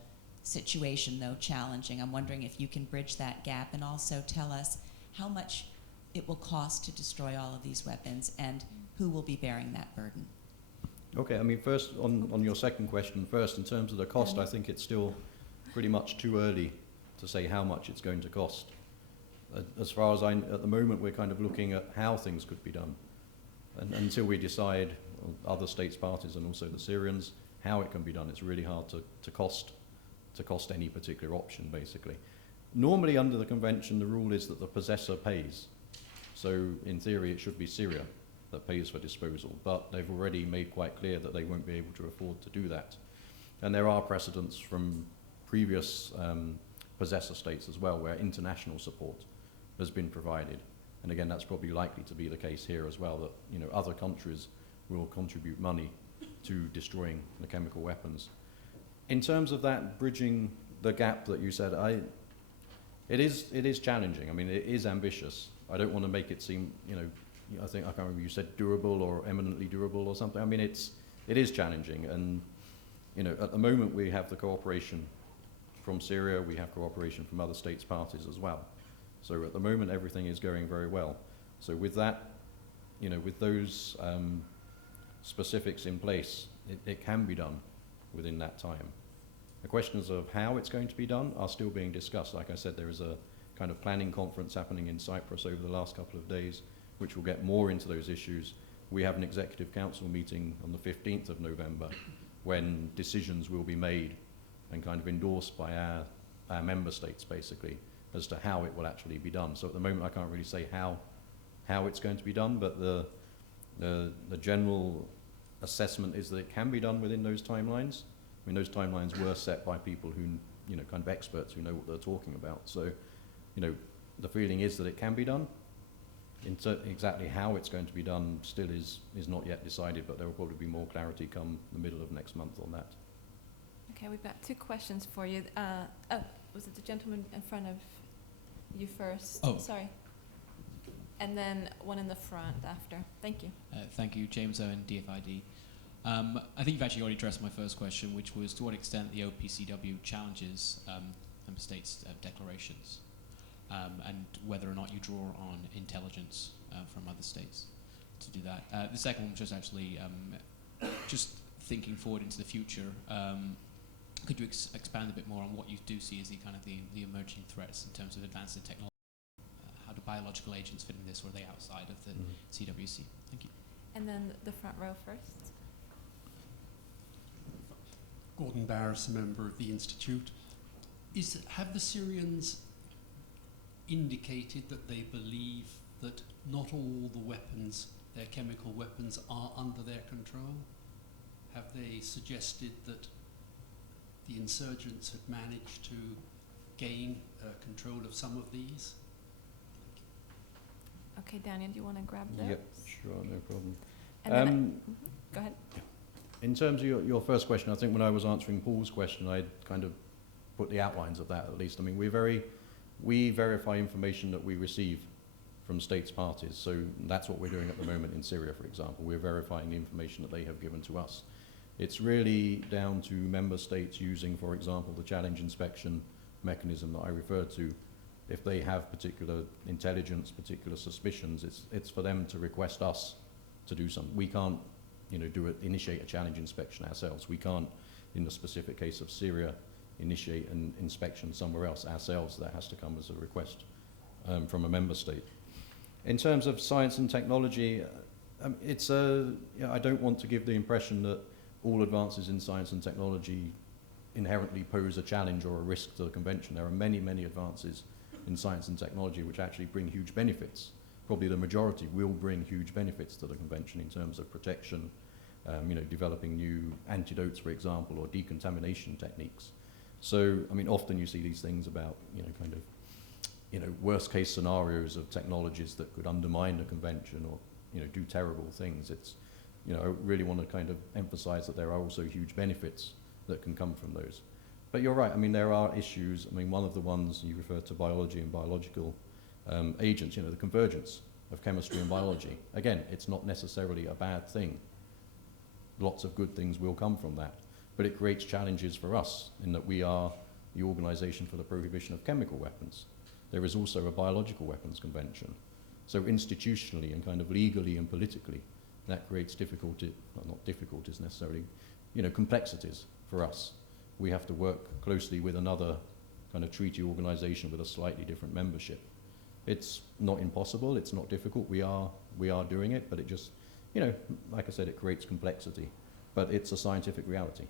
situation, though challenging. I'm wondering if you can bridge that gap and also tell us how much it will cost to destroy all of these weapons and who will be bearing that burden. Okay, first on your second question first, in terms of the cost, I think it's still pretty much too early to say how much it's going to cost. As far as at the moment, we're kind of looking at how things could be done. And until we decide, other states parties and also the Syrians, how it can be done, it's really hard to cost any particular option, basically. Normally under the convention, the rule is that the possessor pays. So in theory, it should be Syria that pays for disposal, but they've already made quite clear that they won't be able to afford to do that. And there are precedents from previous possessor states as well, where international support has been provided. And again, that's probably likely to be the case here as well, that other countries will contribute money to destroying the chemical weapons. In terms of that bridging the gap that you said, it is challenging. It is ambitious. I don't want to make it seem, I can't remember, you said durable or eminently durable or something. It is challenging, and at the moment we have the cooperation from Syria, we have cooperation from other states parties as well. So at the moment everything is going very well. So with that, with those specifics in place, it can be done within that time. The questions of how it's going to be done are still being discussed. Like I said, there is a kind of planning conference happening in Cyprus over the last couple of days, which will get more into those issues. We have an Executive Council meeting on the 15th of November when decisions will be made and kind of endorsed by our our member states, basically, as to how it will actually be done. So at the moment, I can't really say how it's going to be done, but the general assessment is that it can be done within those timelines. I mean, those timelines were set by people who, you know, kind of experts who know what they're talking about. So, you know, the feeling is that it can be done. Exactly how it's going to be done still is not yet decided, but there will probably be more clarity come the middle of next month on that. Okay, we've got two questions for you. Was it the gentleman in front of you first? Oh. Sorry. And then one in the front after. Thank you. Thank you, James Owen, DFID. I think you've actually already addressed my first question, which was to what extent the OPCW challenges member states' declarations, and whether or not you draw on intelligence from other states to do that. The second one was just actually just thinking forward into the future. Could you expand a bit more on what you do see as the kind of the emerging threats in terms of advances in technology? How do biological agents fit in this, or are they outside of the CWC? Thank you. And then the front row first. Gordon Barris, a member of the Institute. Have the Syrians indicated that they believe that not all the weapons, their chemical weapons, are under their control? Have they suggested that the insurgents had managed to gain control of some of these? Okay, Daniel, do you want to grab those? Yep, sure, no problem. And then go ahead. In terms of your first question, I think when I was answering Paul's question, I kind of put the outlines of that at least. I mean, we verify information that we receive from states parties. So that's what we're doing at the moment in Syria, for example. We're verifying the information that they have given to us. It's really down to member states using, for example, the challenge inspection mechanism that I referred to. If they have particular intelligence, particular suspicions, it's for them to request us to do something. We can't, you know, initiate a challenge inspection ourselves. We can't, in the specific case of Syria, initiate an inspection somewhere else ourselves. That has to come as a request from a member state. In terms of science and technology, I don't want to give the impression that all advances in science and technology inherently pose a challenge or a risk to the convention. There are many, many advances in science and technology which actually bring huge benefits. Probably the majority will bring huge benefits to the convention in terms of protection, you know, developing new antidotes, for example, or decontamination techniques. So, I mean, often you see these things about, you know, kind of, you know, worst case scenarios of technologies that could undermine the convention or, you know, do terrible things. It's, you know, I really want to kind of emphasize that there are also huge benefits that can come from those. But you're right, I mean, there are issues. I mean, one of the ones you referred to, biology and biological agents, you know, the convergence of chemistry and biology. Again, it's not necessarily a bad thing. Lots of good things will come from that. But it creates challenges for us in that we are the Organization for the Prohibition of Chemical Weapons. There is also a Biological Weapons Convention. So institutionally and kind of legally and politically, that creates difficulty, well, not difficulties necessarily, you know, complexities for us. We have to work closely with another kind of treaty organization with a slightly different membership. It's not impossible, it's not difficult, we are doing it, but it just, you know, like I said, it creates complexity. But it's a scientific reality.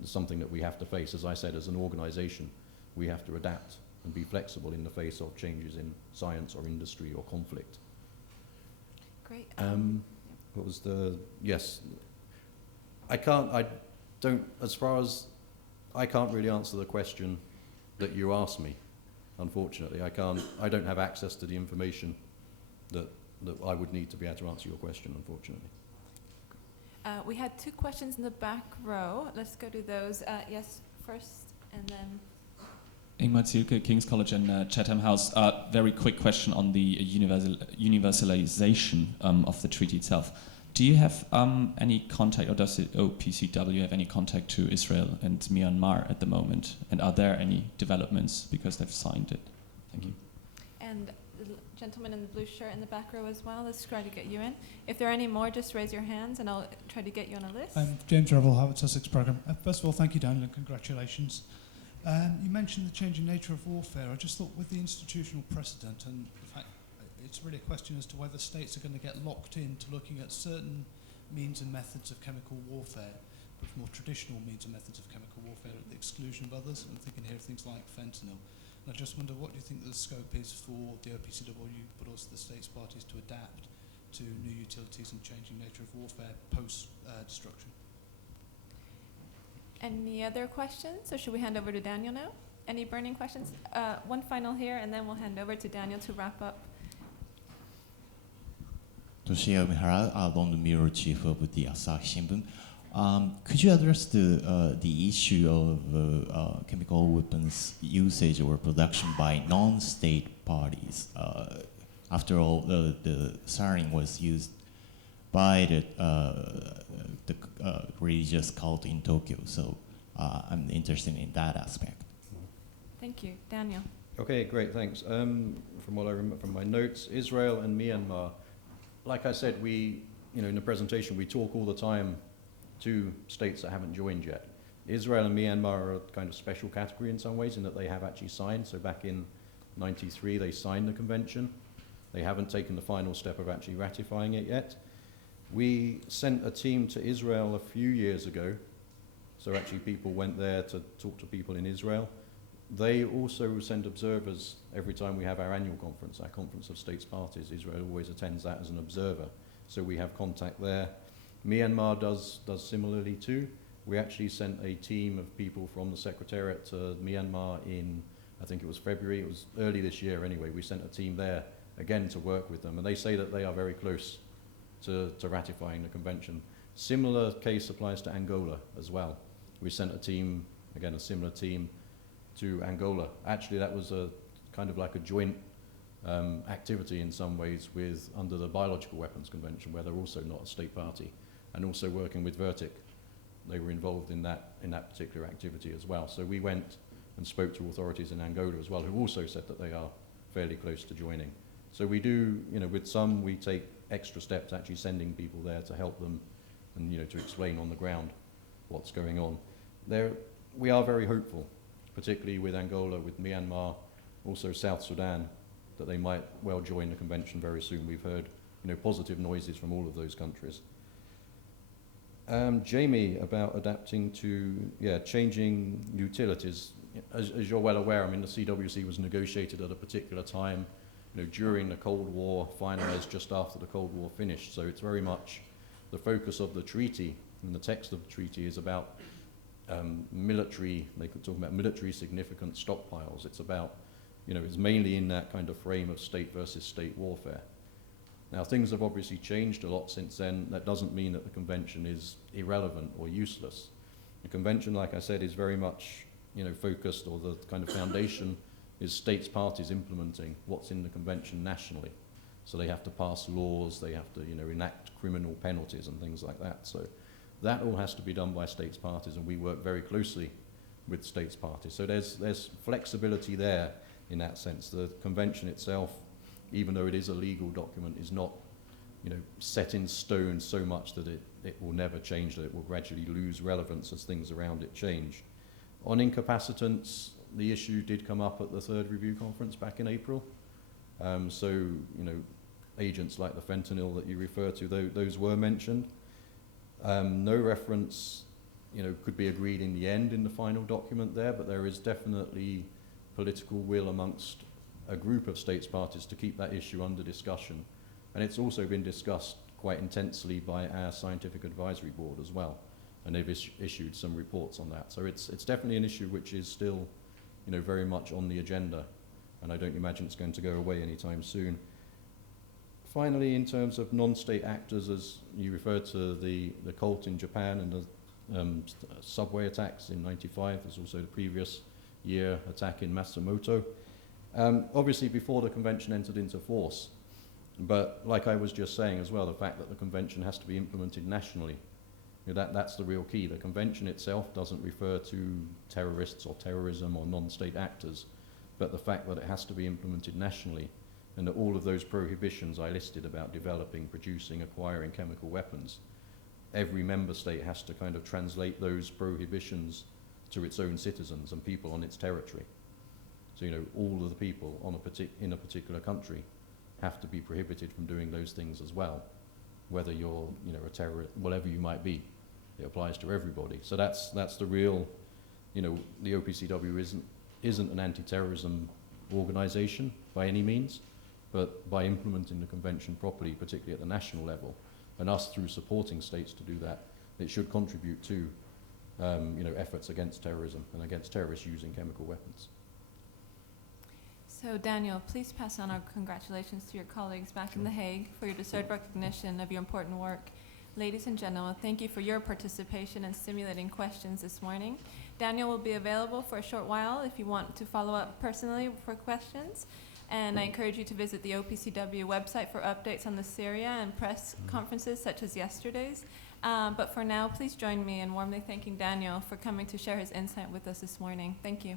It's something that we have to face. As I said, as an organization, we have to adapt and be flexible in the face of changes in science or industry or conflict. Great. What was the, yes. I can't really answer the question that you asked me, unfortunately. I don't have access to the information that I would need to be able to answer your question, unfortunately. We had two questions in the back row. Let's go to those. Yes, first, and then. Ingmar Zielke, King's College and Chatham House. Very quick question on the universalization of the treaty itself. Do you have any contact, or does the OPCW have any contact to Israel and Myanmar at the moment? And are there any developments because they've signed it? Thank you. And the gentleman in the blue shirt in the back row as well. Let's try to get you in. If there are any more, just raise your hands and I'll try to get you on a list. I'm James Revel, Harvard Sussex Programme. First of all, thank you, Daniel, and congratulations. You mentioned the changing nature of warfare. I just thought with the institutional precedent, and in fact, it's really a question as to whether states are going to get locked into looking at certain means and methods of chemical warfare of more traditional means and methods of chemical warfare at the exclusion of others. I'm thinking here of things like fentanyl. And I just wonder, what do you think the scope is for the OPCW, but also the states parties, to adapt to new utilities and changing nature of warfare post-destruction? Any other questions, or should we hand over to Daniel now? Any burning questions? One final here, and then we'll hand over to Daniel to wrap up. Toshia Umihara, London Bureau Chief of the Asahi Shimbun. Could you address the issue of chemical weapons usage or production by non-state parties? After all, the sarin was used by the religious cult in Tokyo, so I'm interested in that aspect. Thank you. Daniel. Okay, great, thanks. From what I remember from my notes, Israel and Myanmar, like I said, in the presentation, we talk all the time to states that haven't joined yet. Israel and Myanmar are a kind of special category in some ways in that they have actually signed. So back in '93, they signed the convention. They haven't taken the final step of actually ratifying it yet. We sent a team to Israel a few years ago. So actually people went there to talk to people in Israel. They also send observers every time we have our annual conference, our Conference of States Parties. Israel always attends that as an observer. So we have contact there. Myanmar does similarly too. We actually sent a team of people from the Secretariat to Myanmar in, I think it was February, it was early this year anyway. We sent a team there again to work with them, and they say that they are very close to ratifying the convention. Similar case applies to Angola as well. We sent a team, again a similar team, to Angola. Actually that was a kind of like a joint activity in some ways with under the Biological Weapons Convention, where they're also not a state party, and also working with Vertic. They were involved in that particular activity as well. So we went and spoke to authorities in Angola as well, who also said that they are fairly close to joining. So we do, with some we take extra steps, actually sending people there to help them and to explain on the ground what's going on. We are very hopeful, particularly with Angola, with Myanmar, also South Sudan, that they might well join the convention very soon. We've heard positive noises from all of those countries. Jamie, about adapting to changing utilities. As you're well aware, the CWC was negotiated at a particular time, during the Cold War, finalized just after the Cold War finished. So it's very much the focus of the treaty, and the text of the treaty is about military, they could talk about military significant stockpiles. It's about, it's mainly in that kind of frame of state versus state warfare. Now things have obviously changed a lot since then. That doesn't mean that the convention is irrelevant or useless. The convention, like I said, is very much, focused, or the kind of foundation is states parties implementing what's in the convention nationally. So they have to pass laws, they have to, enact criminal penalties and things like that. So that all has to be done by states parties, and we work very closely with states parties. So there's flexibility there in that sense. The convention itself, even though it is a legal document, is not, set in stone so much that it will never change, that it will gradually lose relevance as things around it change. On incapacitants, the issue did come up at the third review conference back in April. Agents like the fentanyl that you refer to, those were mentioned. No reference, could be agreed in the end in the final document there, but there is definitely political will amongst a group of states parties to keep that issue under discussion. And it's also been discussed quite intensely by our scientific advisory board as well, and they've issued some reports on that. So it's definitely an issue which is still, very much on the agenda, and I don't imagine it's going to go away anytime soon. Finally, in terms of non-state actors, as you referred to the cult in Japan and the subway attacks in '95, there's also the previous year attack in Matsumoto. Obviously before the convention entered into force, but like I was just saying as well, the fact that the convention has to be implemented nationally, that's the real key. The convention itself doesn't refer to terrorists or terrorism or non-state actors, but the fact that it has to be implemented nationally, and that all of those prohibitions I listed about developing, producing, acquiring chemical weapons, every member state has to kind of translate those prohibitions to its own citizens and people on its territory. So, all of the people on in a particular country have to be prohibited from doing those things as well, whether you're, a terrorist, whatever you might be. It applies to everybody. So that's the real, you know, the OPCW isn't an anti-terrorism organization by any means, but by implementing the convention properly, particularly at the national level, and us through supporting states to do that, it should contribute to you know, efforts against terrorism and against terrorists using chemical weapons. So Daniel, please pass on our congratulations to your colleagues back in The Hague for your deserved recognition of your important work. Ladies and gentlemen, thank you for your participation and stimulating questions this morning. Daniel will be available for a short while if you want to follow up personally for questions. And I encourage you to visit the OPCW website for updates on the Syria and press conferences such as yesterday's. But for now, please join me in warmly thanking Daniel for coming to share his insight with us this morning. Thank you.